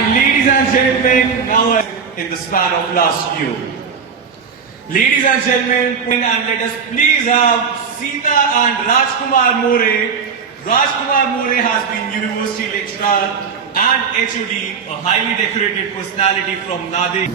And ladies and gentlemen, now in the span of last year. Ladies and gentlemen, and let us please have Sita and Rajkumar More. Rajkumar More has been university lecturer and HOD, a highly decorated personality from Nanded.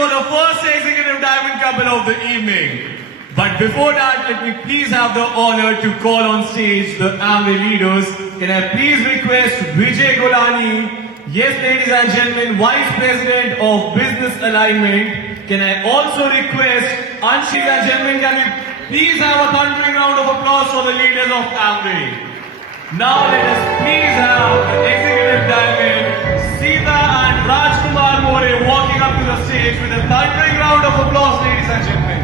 For the first executive diamond couple of the evening. But before that, let me please have the honor to call on stage the Amway leaders. Can I please request Vijay Golani, yes ladies and gentlemen, Vice President of Business Alignment. Can I also request Anshik and gentlemen, can we please have a thundering round of applause for the leaders of Amway. Now let us please have the executive diamond, Sita and Rajkumar More walking up to the stage with a thundering round of applause, ladies and gentlemen.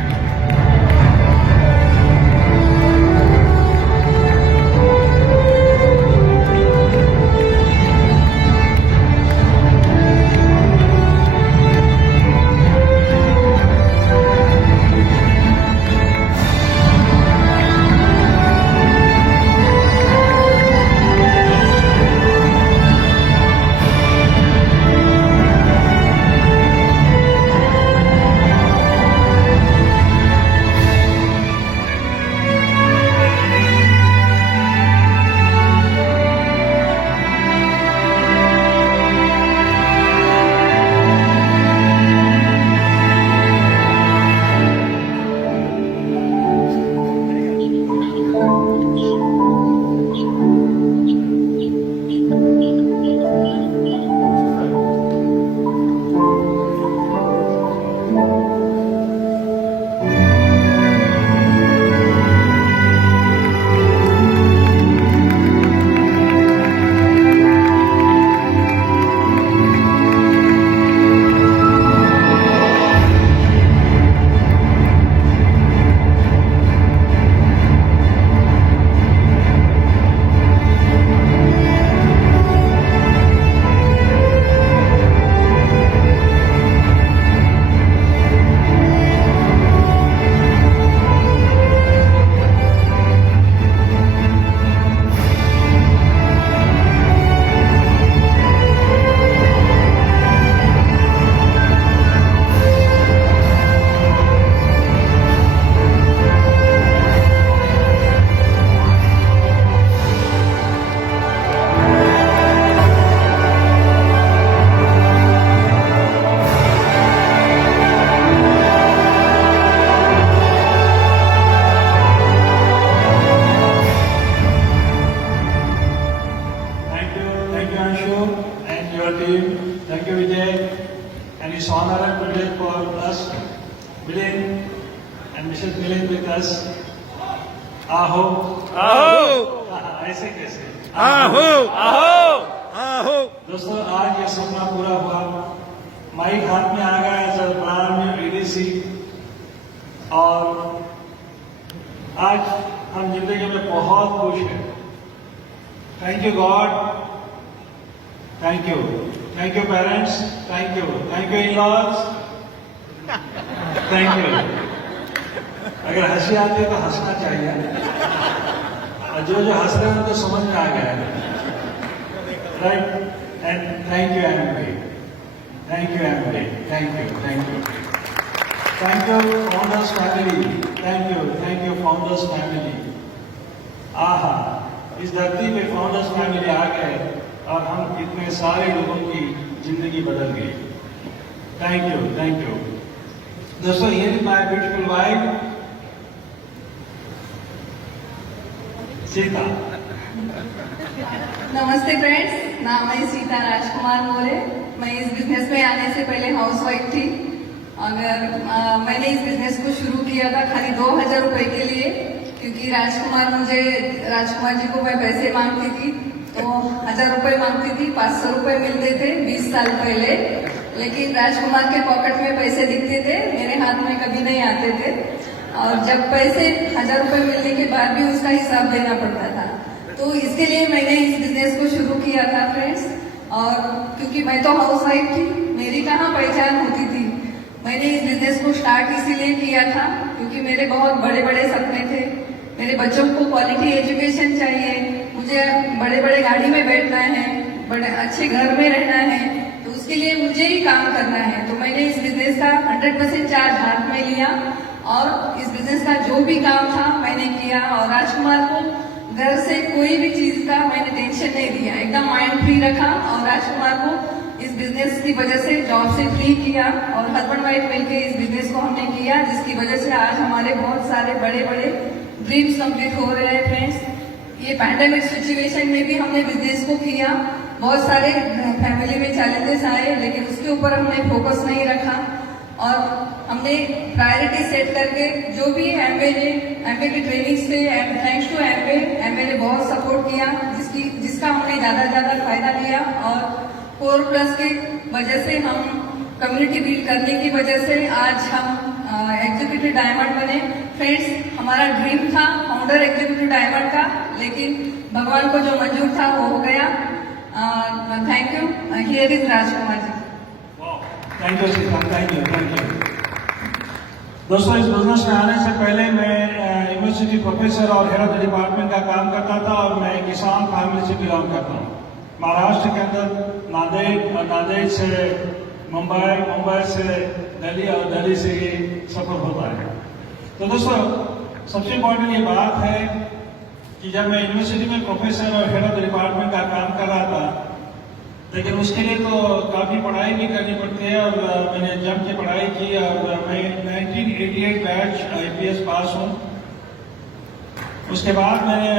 And your team. Thank you, Vijay. And it's honor and privilege for us, Milind and Mrs. Milind with us. Aho. Aho. ऐसे कैसे? Aho. Aho. Aho. दोस्तों आज ये सपना पूरा हुआ. Mic हाथ में आ गया है सर प्रारंभ में एडीसी और आज हम जिंदगी में बहुत खुश हैं. Thank you God. Thank you. Thank you parents. Thank you. Thank you in-laws. Thank you. अगर हंसी आती है तो हंसना चाहिए और जो हंस रहे हैं उनको समझ में आ गया है. Right? And thank you Amway. Thank you Amway. Thank you. Thank you. Thank you Founders family. Thank you. Thank you Founders family. आहा, इस धरती पे फाउंडर्स फैमिली आ गए और हम कितने सारे लोगों की जिंदगी बदल गई। Thank you. दोस्तों, ये माय ब्यूटीफुल वाइफ सीता। नमस्ते फ्रेंड्स, नाम है सीता राजकुमार मोरे। मैं इस बिजनेस में आने से पहले हाउसवाइफ थी और मैंने इस बिजनेस को शुरू किया था खाली 2000 रुपए के लिए, क्योंकि राजकुमार जी को मैं पैसे मांगती थी तो 1000 रुपए मांगती थी, 500 रुपए मिलते थे 20 साल पहले। लेकिन राजकुमार के पॉकेट में पैसे दिखते थे, मेरे हाथ में कभी नहीं आते थे। और जब पैसे 1000 रुपए मिलने के बाद भी उसका हिसाब देना पड़ता था। तो इसके लिए मैंने इस बिजनेस को शुरू किया था फ्रेंड्स। और क्योंकि मैं तो हाउसवाइफ थी, मेरी कहाँ पहचान होती थी। मैंने इस बिजनेस को स्टार्ट इसीलिए किया था क्योंकि मेरे बहुत बड़े बड़े सपने थे। मेरे बच्चों को क्वालिटी एजुकेशन चाहिए, मुझे बड़े बड़े गाड़ी में बैठना है, बड़े अच्छे घर में रहना है, तो उसके लिए मुझे ही काम करना है। तो मैंने इस बिजनेस का 100% चार्ज हाथ में लिया और इस बिजनेस का जो भी काम था मैंने किया। और राजकुमार को घर से कोई भी चीज का मैंने टेंशन नहीं दिया, एकदम माइंड फ्री रखा। और राजकुमार को इस बिजनेस की वजह से जॉब से फ्री किया और हस्बैंड वाइफ मिलकर इस बिजनेस को हमने किया, जिसकी वजह से आज हमारे बहुत सारे बड़े बड़े ड्रीम्स कंप्लीट हो रहे हैं फ्रेंड्स। ये पैंडेमिक सिचुएशन में भी हमने बिजनेस को किया। बहुत सारे फैमिली में चैलेंजेस आए, लेकिन उसके ऊपर हमने फोकस नहीं रखा और हमने प्रायोरिटी सेट करके जो भी एमबीए की ट्रेनिंग से, थैंक्स टू एमबीए ने बहुत सपोर्ट किया, जिसका हमने ज्यादा फायदा लिया। और 4+ की वजह से हम कम्युनिटी बिल्ड करने की वजह से आज हम एग्जीक्यूटिव डायमंड बने। फ्रेंड्स, हमारा ड्रीम था फाउंडर एग्जीक्यूटिव डायमंड का, लेकिन भगवान को जो मंजूर था वो हो गया। Thank you. Here is Rajkumar ji. Thank you Sita, thank you. दोस्तों, इस बिजनेस में आने से पहले मैं यूनिवर्सिटी प्रोफेसर और हेड ऑफ द डिपार्टमेंट का काम करता था और मैं किसान फैमिली से बिलोंग करता हूँ। महाराष्ट्र के अंदर नांदेड़ और नांदेड़ से मुंबई से दिल्ली और दिल्ली से ये सफर होता है। तो दोस्तों, सबसे इम्पोर्टेंट ये बात है कि जब मैं यूनिवर्सिटी में प्रोफेसर और हेड ऑफ द डिपार्टमेंट का काम कर रहा था, लेकिन उसके लिए तो काफ़ी पढ़ाई भी करनी पड़ती है और मैंने जम के पढ़ाई की और मैं 1988 बैच IPS पास हूँ। उसके बाद मैंने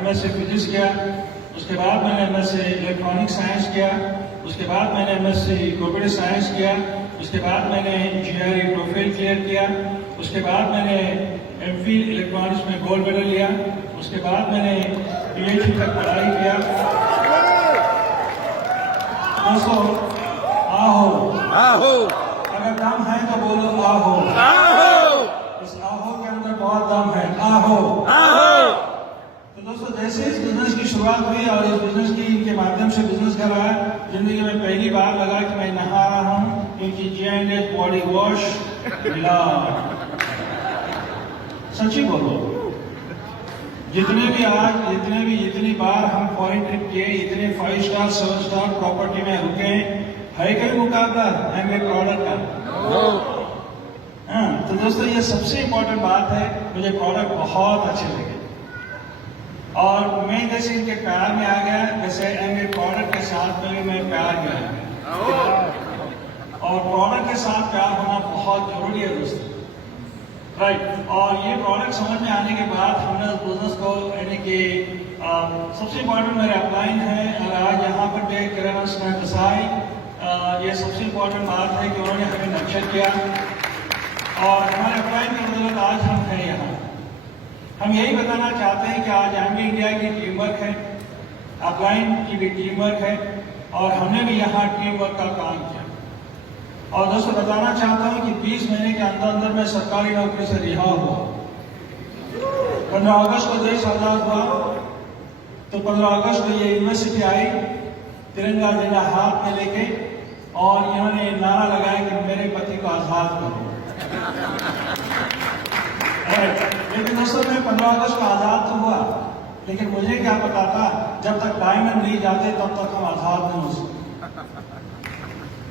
MSc फिजिक्स किया, उसके बाद मैंने MSc इलेक्ट्रॉनिक साइंस किया, उसके बाद मैंने MSc कंप्यूटर साइंस किया, उसके बाद मैंने GRE प्रोफाइल क्लियर किया, उसके बाद मैंने MPhil इलेक्ट्रॉनिक्स में गोल्ड मेडल लिया, उसके बाद मैंने PhD तक पढ़ाई किया। दोस्तों, आहो, अगर दम है तो बोलो आहो। इस आहो के अंदर बहुत दम है, आहो। तो दोस्तों, जैसे इस बिजनेस की शुरुआत हुई और इस बिजनेस के माध्यम से बिजनेस कर रहा है, जिंदगी में पहली बार लगा कि मैं नहा रहा हूँ, क्योंकि J&H बॉडी वॉश मिला। सच्ची बोलो, जितनी बार हम फॉरेन ट्रिप किए, इतने 5 स्टार 7 स्टार प्रॉपर्टी में रुके, है कोई मुकाबला एमबीए प्रोडक्ट का? हाँ, तो दोस्तों, ये सबसे इम्पोर्टेंट बात है। मुझे प्रोडक्ट बहुत अच्छे लगे और मैं जैसे इनके प्यार में आ गया, जैसे एमबीए प्रोडक्ट के साथ में मैं प्यार में आ गया। और प्रोडक्ट के साथ प्यार होना बहुत जरूरी है दोस्तों, राइट। और ये प्रोडक्ट समझ में आने के बाद हमने उस बिजनेस को, यानी कि सबसे इम्पोर्टेंट मेरे अपलाइन है और आज यहाँ पर भी किरण स्नेह देसाई, ये सबसे इम्पोर्टेंट बात है कि उन्होंने हमें नक्शा किया और हमारे अपलाइन की बदौलत आज हम हैं यहाँ। हम यही बताना चाहते हैं कि आज एमबीए इंडिया की टीम वर्क है, अपलाइन की भी टीम वर्क है और हमने भी यहाँ टीम वर्क का काम किया। और दोस्तों, बताना चाहता हूँ कि 20 महीने के अंदर मैं सरकारी नौकरी से रिहा हुआ। 15 अगस्त को देश आजाद हुआ, तो 15 अगस्त को ये यूनिवर्सिटी आई तिरंगा झंडा हाथ में लेके और इन्होंने नारा लगाया कि मेरे पति को आजाद करो। लेकिन दोस्तों, मैं 15 अगस्त को आजाद तो हुआ, लेकिन मुझे क्या पता था जब तक डायमंड नहीं जाते तब तक हम आजाद नहीं हो सकते।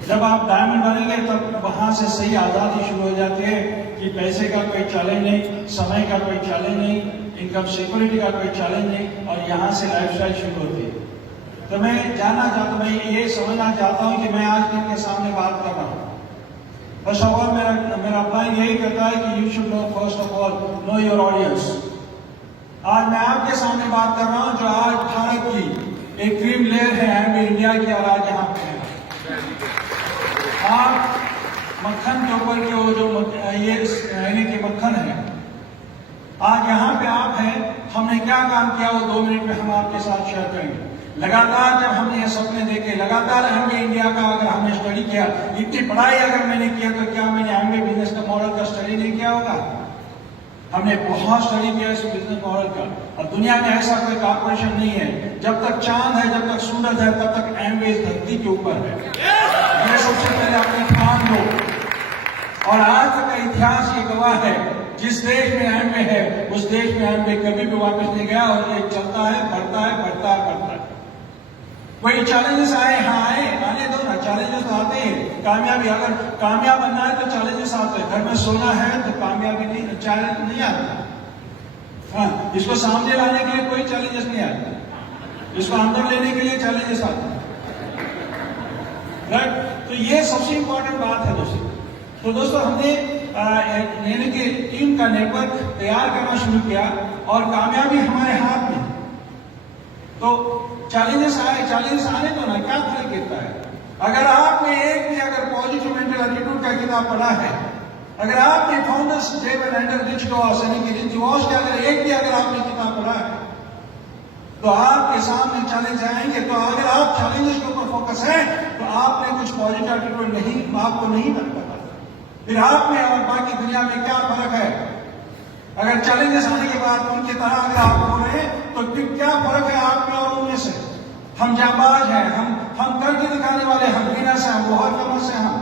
जब आप डायमंड बनेंगे तब वहां से सही आजादी शुरू हो जाती है कि पैसे का कोई चैलेंज नहीं, समय का कोई चैलेंज नहीं, इनकम सिक्योरिटी का कोई चैलेंज नहीं, और यहाँ से लाइफस्टाइल शुरू होती है। तो मैं जानना चाहता हूँ, मैं ये समझना चाहता हूँ कि मैं आज इनके सामने बात कर रहा हूँ। फर्स्ट ऑफ ऑल मेरा प्लान यही कहता है कि you should know, first of all know your audience. आज मैं आपके सामने बात कर रहा हूँ जो आज भारत की एक क्रीम लेयर है एमवे इंडिया की, और आज यहाँ पे है। आप मक्खन के ऊपर के वो जो ये यानी कि मक्खन है, आज यहाँ पे आप हैं। हमने क्या काम किया वो 2 मिनट में हम आपके साथ शेयर करेंगे। लगातार जब हमने ये सपने देखे, लगातार एमवे इंडिया का अगर हमने स्टडी किया, इतनी पढ़ाई अगर मैंने किया, तो क्या मैंने एमवे बिजनेस का मॉडल का स्टडी नहीं किया होगा? हमने बहुत स्टडी किया इस बिजनेस मॉडल का। और दुनिया में ऐसा कोई कॉर्पोरेशन नहीं है, जब तक चांद है, जब तक सूरज है, तब तक एमवे इस धरती के ऊपर है। ये सबसे पहले अपने ठान लो। और आज तक का इतिहास ये गवाह है, जिस देश में एमवे है उस देश में एमवे कभी भी वापस नहीं गया, और ये चलता है, बढ़ता है, बढ़ता है, बढ़ता है। कोई चैलेंजेस आए, हाँ आने दो ना, चैलेंजेस तो आते हैं। कामयाबी, अगर कामयाब बनना है तो चैलेंजेस आते हैं। घर में सोना है तो कामयाबी नहीं, चैलेंज नहीं आता। हाँ, इसको सामने लाने के लिए कोई चैलेंजेस नहीं आता, इसको अंदर लेने के लिए चैलेंजेस आते हैं, राइट? तो ये सबसे इंपॉर्टेंट बात है दोस्तों। तो दोस्तों हमने यानी कि टीम का नेटवर्क तैयार करना शुरू किया, और कामयाबी हमारे हाथ में। तो चैलेंजेस आने तो ना, क्या फर्क गिरता है? अगर आपने एक भी अगर पॉजिटिव मेंटल एटीट्यूड का किताब पढ़ा है, अगर आपने फाउंडर्स डेविड एंडर रिच डॉस यानी कि रिच डॉस के अगर एक भी अगर आपने किताब पढ़ा है, तो आपके सामने चैलेंज आएंगे। तो अगर आप चैलेंजेस के ऊपर फोकस है, तो आपने कुछ पॉजिटिव एटीट्यूड नहीं, आपको नहीं बन पाता। फिर आप में और बाकी दुनिया में क्या फर्क है? अगर चैलेंजेस आने के बाद उनकी तरह अगर आप हो रहे हैं, तो फिर क्या फर्क है आप में और उनमें से? हम जाबाज हैं, हम करके दिखाने वाले, हम विनर्स हैं, हम बहुत फेमस हैं हम।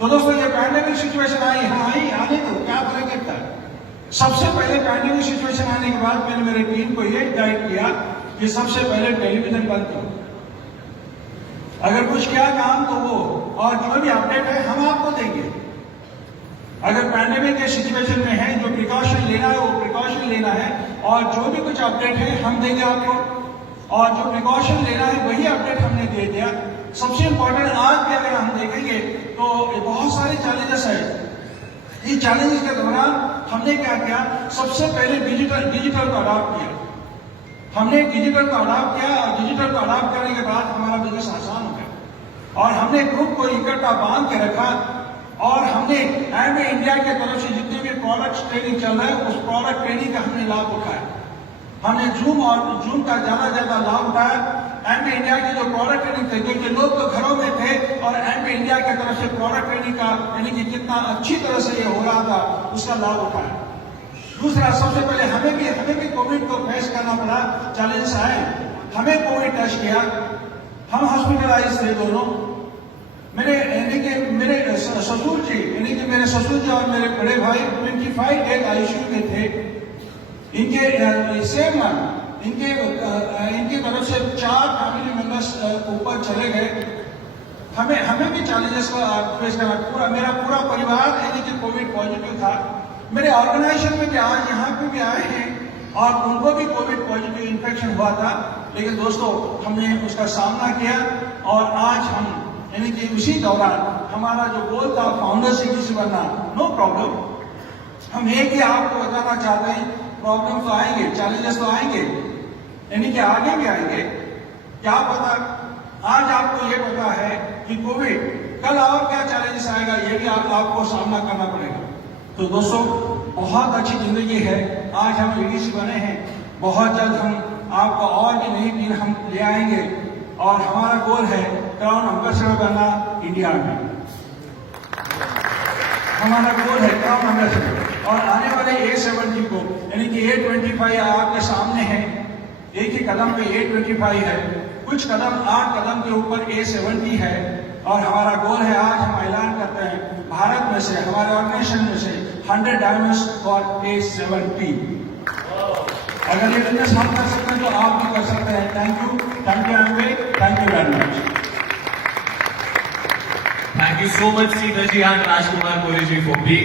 तो दोस्तों ये पैंडेमिक सिचुएशन आई, हाँ आई, आने दो, क्या फर्क गिरता है? सबसे पहले पैंडेमिक सिचुएशन आने के बाद मैंने मेरी टीम को ये गाइड किया कि सबसे पहले टेलीविजन बंद करो। अगर कुछ किया काम तो वो, और जो भी अपडेट है हम आपको देंगे। अगर पैंडेमिक के सिचुएशन में है, जो प्रिकॉशन लेना है वो प्रिकॉशन लेना है, और जो भी कुछ अपडेट है हम देंगे आपको, और जो प्रिकॉशन लेना है वही अपडेट हमने दे दिया। सबसे इंपॉर्टेंट आज भी अगर हम देखेंगे तो बहुत सारे चैलेंजेस है। इस चैलेंजेस के दौरान हमने क्या किया? सबसे पहले डिजिटल को अडॉप्ट किया। हमने डिजिटल को अडॉप्ट किया, और डिजिटल को अडॉप्ट करने के बाद हमारा बिजनेस आसान हो गया। और हमने ग्रुप को इकट्ठा बांध के रखा, और हमने एमवे इंडिया की तरफ से जितने भी प्रोडक्ट ट्रेनिंग चल रहा है, उस प्रोडक्ट ट्रेनिंग का हमने लाभ उठाया। हमने जूम का ज्यादा लाभ उठाया। एमवे इंडिया की जो प्रोडक्ट ट्रेनिंग थे, क्योंकि लोग तो घरों में थे, और एमवे इंडिया की तरफ से प्रोडक्ट ट्रेनिंग का यानी कि कितना अच्छी तरह से ये हो रहा था, उसका लाभ उठाया। दूसरा, सबसे पहले हमें भी कोविड को फेस करना पड़ा, चैलेंज आए, हमें कोविड टेस्ट किया, हम हॉस्पिटलाइज थे दोनों। मेरे ससुर जी यानी कि मेरे ससुर जी और मेरे बड़े भाई 25 डेज आईसीयू में थे। इनके सेम मंथ इनकी तरफ से 4 फैमिली मेंबर्स ऊपर चले गए। हमें भी चैलेंजेस को फेस करना। मेरा पूरा परिवार यानी कि कोविड पॉजिटिव था। मेरे ऑर्गेनाइजेशन में भी आज यहाँ पे भी आए हैं, और उनको भी कोविड पॉजिटिव इन्फेक्शन हुआ था। लेकिन दोस्तों हमने उसका सामना किया, और आज हम यानी कि उसी दौरान हमारा जो गोल था फाउंडर सीईओ बनना, नो प्रॉब्लम। हम एक ही आपको बताना चाहते हैं, प्रॉब्लम तो आएंगे, चैलेंजेस तो आएंगे, यानी कि आगे भी आएंगे। क्या पता आज आपको ये पता है कि कोविड, कल और क्या चैलेंजेस आएगा ये भी आपको सामना करना पड़ेगा। तो दोस्तों बहुत अच्छी जिंदगी है। आज हम लीडर्स बने हैं, बहुत जल्द हम आपको और भी नई टीम हम ले आएंगे, और हमारा गोल है क्राउन एम्बेसडर बनना इंडिया में। हमारा गोल है क्राउन एम्बेसडर। और आने वाले A70 को यानी कि A25 आपके सामने है, एक ही कदम पे A25 है, कुछ कदम 8 कदम के ऊपर A70 है। और हमारा गोल है, आज हम ऐलान करते हैं, भारत में से, हमारे ऑर्गेनाइजेशन में से 100 डायमंड्स फॉर A70। अगर ये बिजनेस हम कर सकते हैं तो आप भी कर सकते हैं। Thank you Amway, thank you very much. Thank you so much, Sita ji and Rajkumar Kore ji, for being